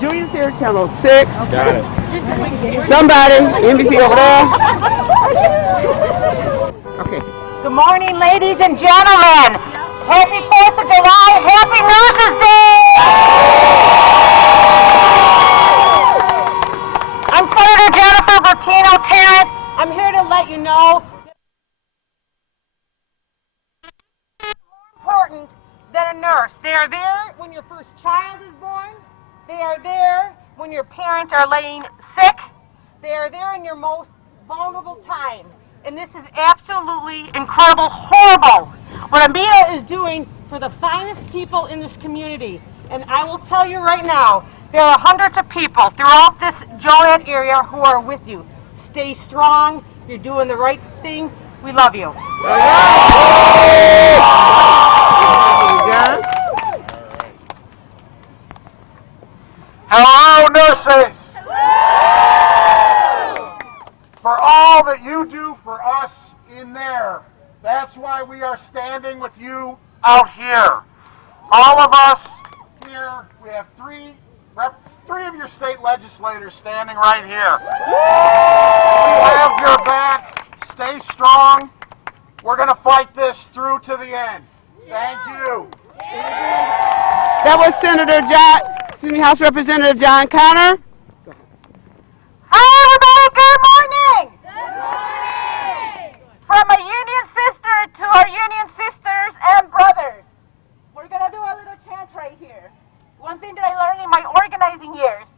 Julia's here, channel 6. Got it. Somebody, NBC over there. Okay. Good morning, ladies and gentlemen. Happy 4th of July. Happy Nurses Day. I'm Senator Jennifer Bertino-Tarrant. I'm here to let you know more important than a nurse. They are there when your first child is born. They are there when your parents are laying sick. They are there in your most vulnerable time. And this is absolutely incredible, horrible, what Amita is doing for the finest people in this community. And I will tell you right now, there are hundreds of people throughout this Joliet area who are with you. Stay strong. You're doing the right thing. We love you. Hello, nurses! For all that you do for us in there. That's why we are standing with you out here. All of us here, we have three of your state legislators standing right here. We have your back. Stay strong. We're going to fight this through to the end. Thank you. That was House Representative John Connor. Hi, everybody. Good morning. Good morning. From a union sister to our union sisters and brothers, we're going to do a little chant right here. One thing that I learned in my organizing years,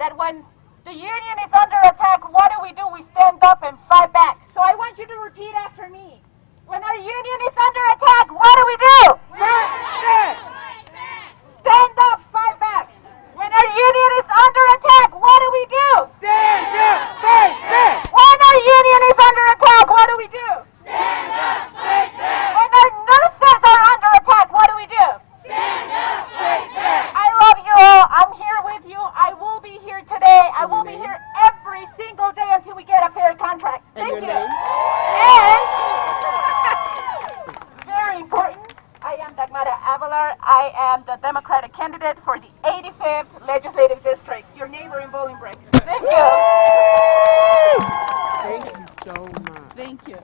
that when the union is under attack, what do? We stand up and fight back. So I want you to repeat after me. When our union is under attack, what do? Stand up, fight back. When our union is under attack, what do? Stand up, fight back. When our union is under attack, what do? Stand up, fight back. When our nurses are under attack, what do? Stand up, fight back. I love you all. I'm here with you. I will be here today. I will be here every single day until we get a fair contract. Thank you. And very important, I am Dagmara Avalar. I am the Democratic candidate for the 85th Legislative District, your neighbor in Bolingbrook. Thank you. Thank you so much. Thank you.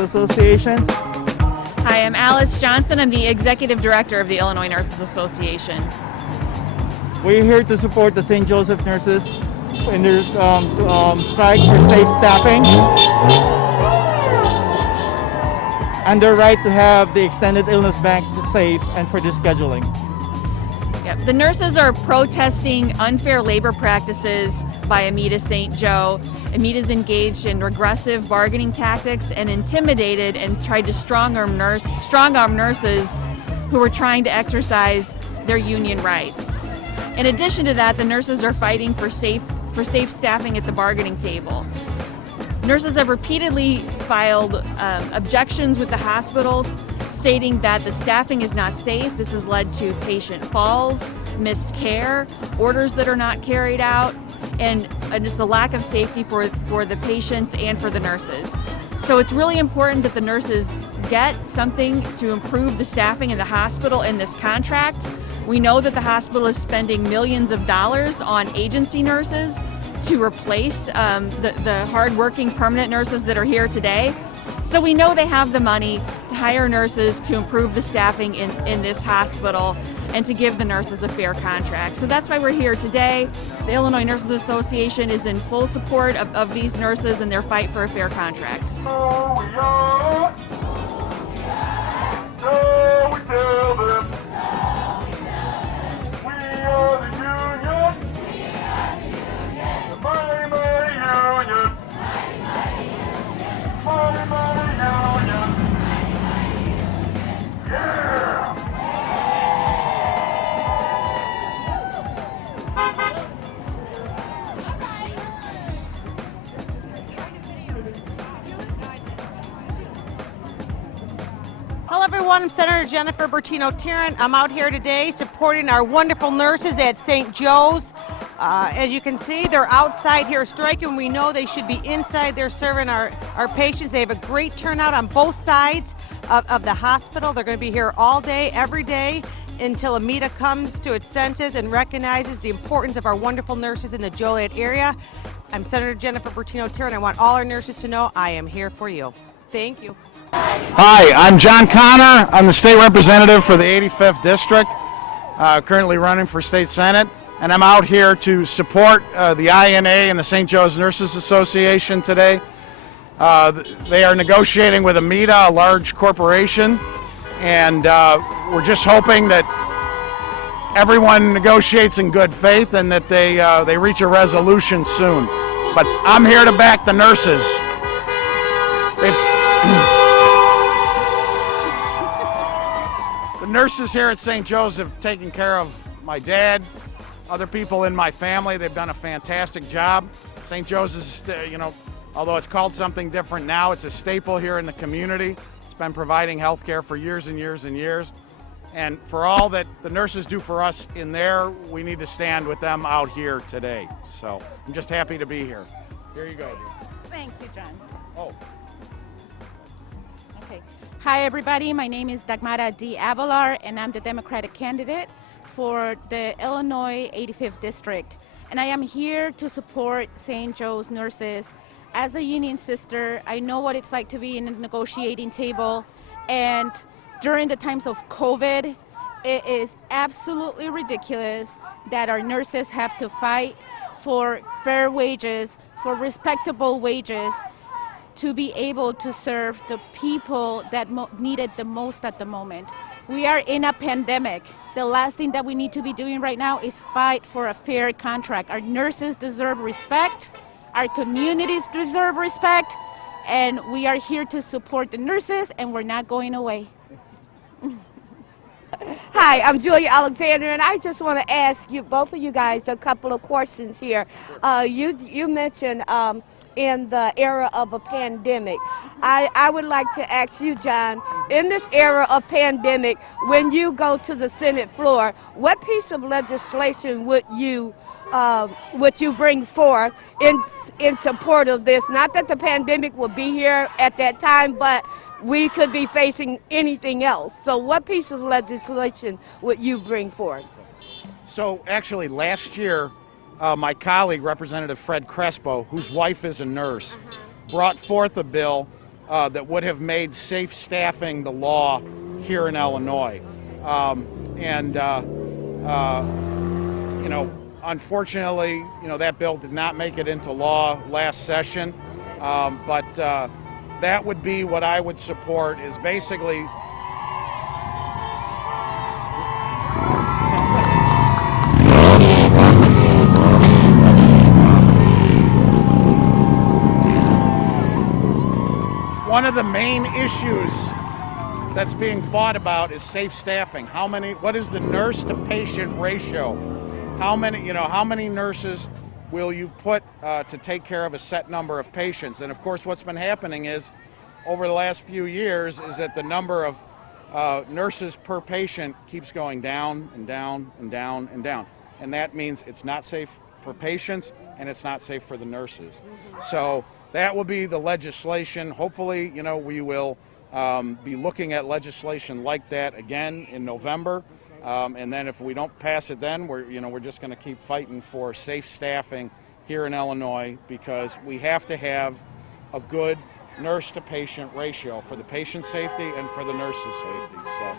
Association. Hi, I'm Alice Johnson. I'm the Executive Director of the Illinois Nurses Association. We're here to support the St. Joseph nurses in their strike for safe staffing and their right to have the extended illness bank safe and for the scheduling. Yep. The nurses are protesting unfair labor practices by Amita St. Joe. Amita's engaged in regressive bargaining tactics and intimidated and tried to strong-arm nurses who were trying to exercise their union rights. In addition to that, the nurses are fighting for safe for safe staffing at the bargaining table. Nurses have repeatedly filed objections with the hospitals, stating that the staffing is not safe. This has led to patient falls, missed care, orders that are not carried out, and just a lack of safety for the patients and for the nurses. So it's really important that the nurses get something to improve the staffing in the hospital in this contract. We know that the hospital is spending millions of dollars on agency nurses to replace the hardworking permanent nurses that are here today. So we know they have the money to hire nurses to improve the staffing in this hospital and to give the nurses a fair contract. So that's why we're here today. The Illinois Nurses Association is in full support of these nurses and their fight for a fair contract. Oh, we are. Oh, we tell them. We are the union. The mighty, mighty union. Mighty, mighty union. Yeah! Hello everyone, I'm Senator Jennifer Bertino-Tarrant. I'm out here today supporting our wonderful nurses at St. Joe's. As you can see, they're outside here striking. We know they should be inside there serving our patients. They have a great turnout on both sides of the hospital. They're going to be here all day, every day, until Amita comes to its senses and recognizes the importance of our wonderful nurses in the Joliet area. I'm Senator Jennifer Bertino-Tarrant. I want all our nurses to know I am here for you. Thank you. Hi, I'm John Connor. I'm the state representative for the 85th District, currently running for state senate, and I'm out here to support the INA and the St. Joe's Nurses Association today. They are negotiating with Amita, a large corporation, and we're just hoping that everyone negotiates in good faith and that they reach a resolution soon. But I'm here to back the nurses. The nurses here at St. Joe's have taken care of my dad, other people in my family. They've done a fantastic job. St. Joe's is, although it's called something different now, it's a staple here in the community. It's been providing health care for years and years and years. And for all that the nurses do for us in there, we need to stand with them out here today. So I'm just happy to be here. Here you go. Thank you, John. Oh. Okay. Hi, everybody. My name is Dagmara D. Avalar, and I'm the Democratic candidate for the Illinois 85th District. And I am here to support St. Joe's nurses. As a union sister, I know what it's like to be in a negotiating table. And during the times of COVID, it is absolutely ridiculous that our nurses have to fight for fair wages, for respectable wages, to be able to serve the people that need it the most at the moment. We are in a pandemic. The last thing that we need to be doing right now is fight for a fair contract. Our nurses deserve respect. Our communities deserve respect. And we are here to support the nurses, and we're not going away. Hi, I'm Julia Alexander, and I just want to ask you, both of you guys, a couple of questions here. You mentioned in the era of a pandemic. I would like to ask you, John, in this era of pandemic, when you go to the Senate floor, what piece of legislation would you bring forth in support of this? Not that the pandemic will be here at that time, but we could be facing anything else. So what piece of legislation would you bring forth? So actually last year, my colleague, Representative Fred Crespo, whose wife is a nurse, brought forth a bill that would have made safe staffing the law here in Illinois. Unfortunately, that bill did not make it into law last session, but that would be what I would support, is basically one of the main issues that's being fought about is safe staffing. What is the nurse to patient ratio? How many nurses will you put to take care of a set number of patients? And of course, what's been happening is, over the last few years, is that the number of nurses per patient keeps going down and down and down and down. And that means it's not safe for patients and it's not safe for the nurses. So that will be the legislation. Hopefully, we will be looking at legislation like that again in November. And then if we don't pass it then, we're just going to keep fighting for safe staffing here in Illinois, because we have to have a good nurse to patient ratio for the patient safety and for the nurse's safety. So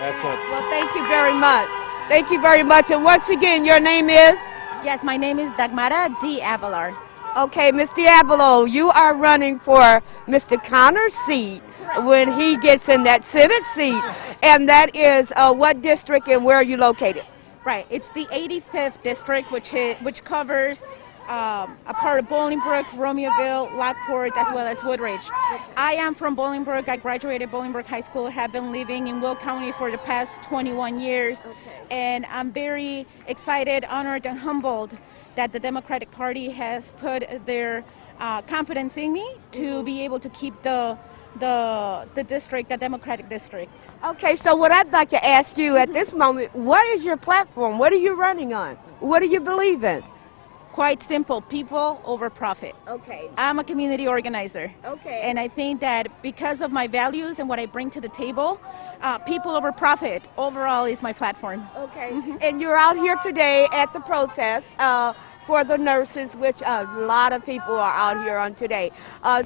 that's it. Well, thank you very much. Thank you very much. And once again, your name is? Yes, my name is Dagmara D. Avalar. Okay, Ms. Diablo, you are running for Mr. Connor's seat when he gets in that Senate seat. And that is what district and where are you located? Right, it's the 85th district, which covers a part of Bolingbrook, Romeoville, Lockport, as well as Woodridge. I am from Bolingbrook. I graduated Bolingbrook High School, have been living in Will County for the past 21 years. And I'm very excited, honored, and humbled that the Democratic Party has put their confidence in me to be able to keep the district, the Democratic district. Okay, so what I'd like to ask you at this moment, what is your platform? What are you running on? What do you believe in? Quite simple, people over profit. Okay. I'm a community organizer. Okay. And I think that because of my values and what I bring to the table, people over profit overall is my platform. Okay. And you're out here today at the protest for the nurses, which a lot of people are out here on today.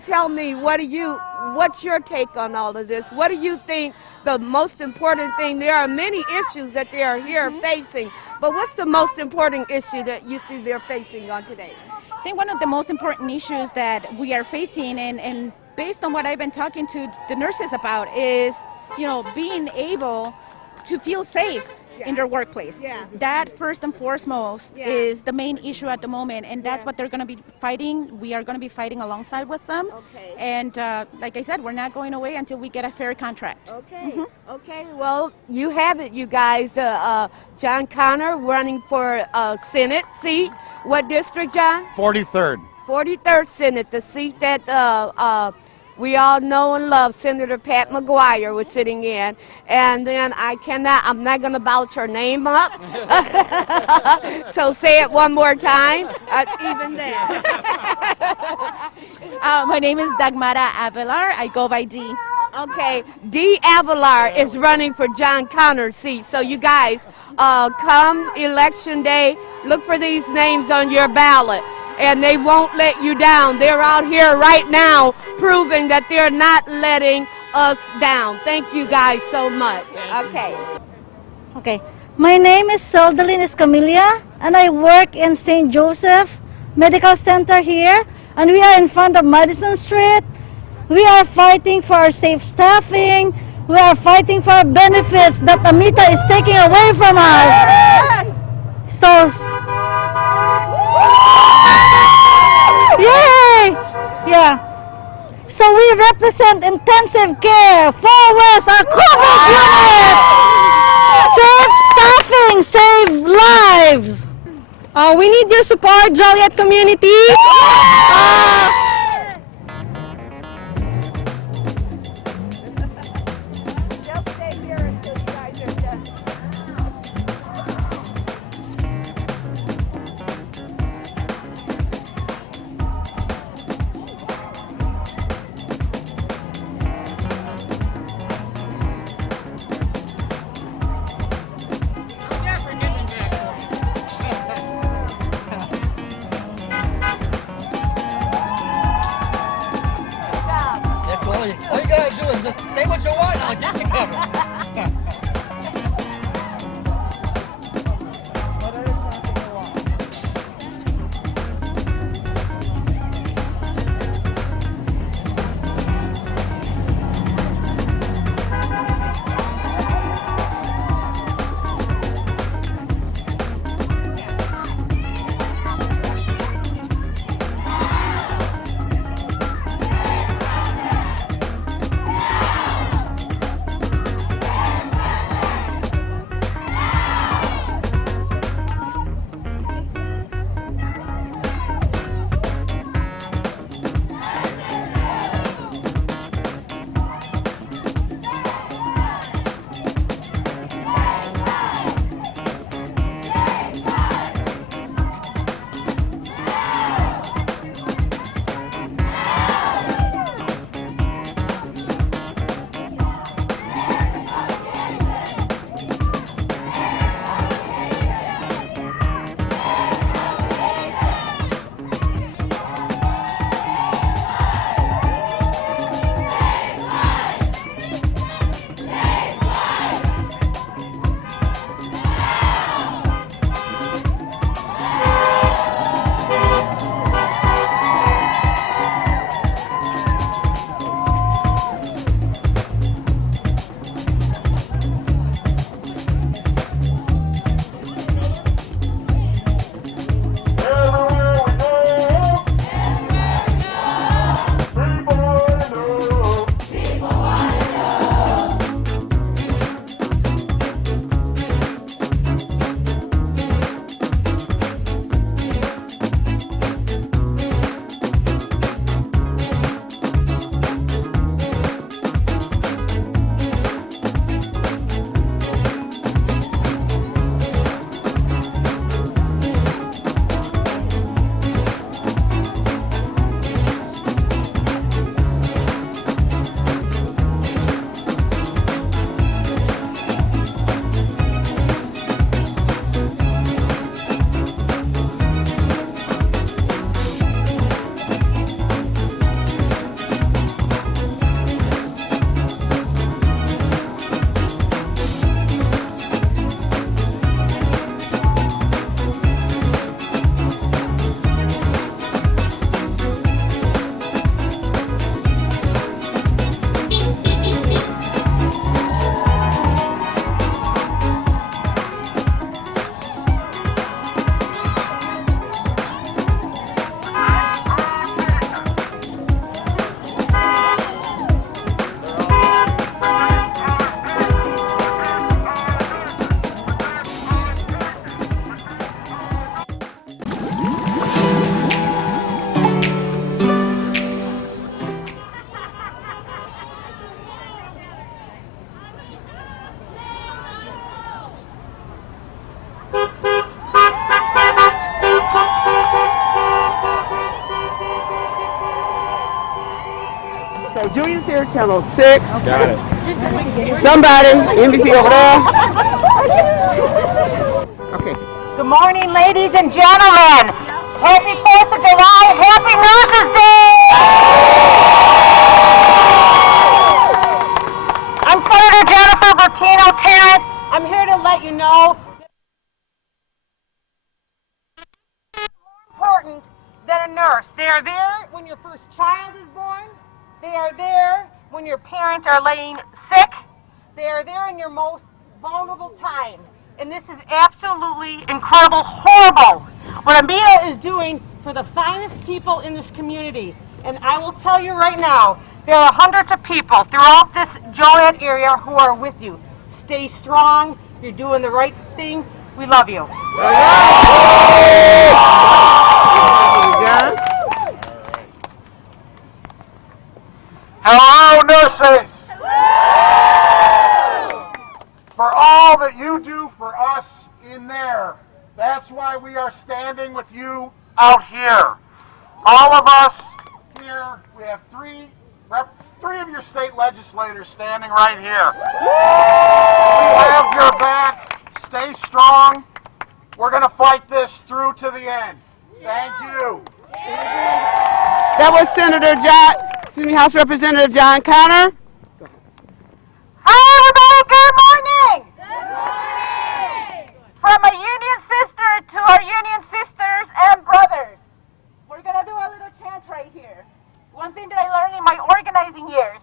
Tell me, what's your take on all of this? What do you think the most important thing? There are many issues that they are here facing, but what's the most important issue that you see they're facing on today? I think one of the most important issues that we are facing, and based on what I've been talking to the nurses about, is being able to feel safe in their workplace. Yeah. That first and foremost is the main issue at the moment, and that's what they're going to be fighting. We are going to be fighting alongside with them. Okay. And like I said, we're not going away until we get a fair contract. Okay. Okay. Well, you have it, you guys. John Connor running for a Senate seat. What district, John? 43rd. 43rd Senate, the seat that we all know and love. Senator Pat McGuire was sitting in. And then I'm not going to vouch her name up. So say it one more time, even then. My name is Dagmara Avelar. I go by D. Okay, D. Avalar is running for John Connor's seat. So you guys, come election day, look for these names on your ballot. And they won't let you down. They're out here right now proving that they're not letting us down. Thank you guys so much. Okay. Okay. My name is Soldelin Escamilla, and I work in St. Joseph Medical Center here. And we are in front of Madison Street. We are fighting for our safe staffing. We are fighting for our benefits that Amita is taking away from us. So, yay! Yeah. So we represent intensive care, 4 West, our COVID unit. Save staffing, save lives. We need your support, Joliet community. is here? Channel 6. Got it. Somebody, NBC over there. Okay. Good morning, ladies and gentlemen. Happy 4th of July. Happy Nurses Day. I'm Senator Jennifer Bertino Tarrant. I'm here to let you know more important than a nurse. They are there when your first child is born. They are there when your parents are laying sick. They are there in your most vulnerable time. And this is absolutely incredible, horrible, what Amita is doing for the finest people in this community. And I will tell you right now, there are hundreds of people throughout this Joliet area who are with you. Stay strong. You're doing the right thing. We love you. Hello, nurses! For all that you do for us in there. That's why we are standing with you out here. All of us here, we have three of your state legislators standing right here. We have your back. Stay strong. We're going to fight this through to the end. Thank you. That was House Representative John Connor. Hi, everybody. Good morning. Good morning. From a union sister to our union sisters and brothers, we're going to do a little chant right here. One thing that I learned in my organizing years,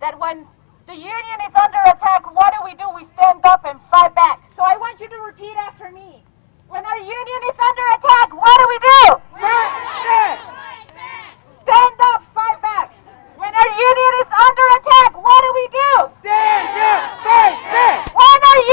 that when the union is under attack, what do? We stand up and fight back. So I want you to repeat after me. When our union is under attack,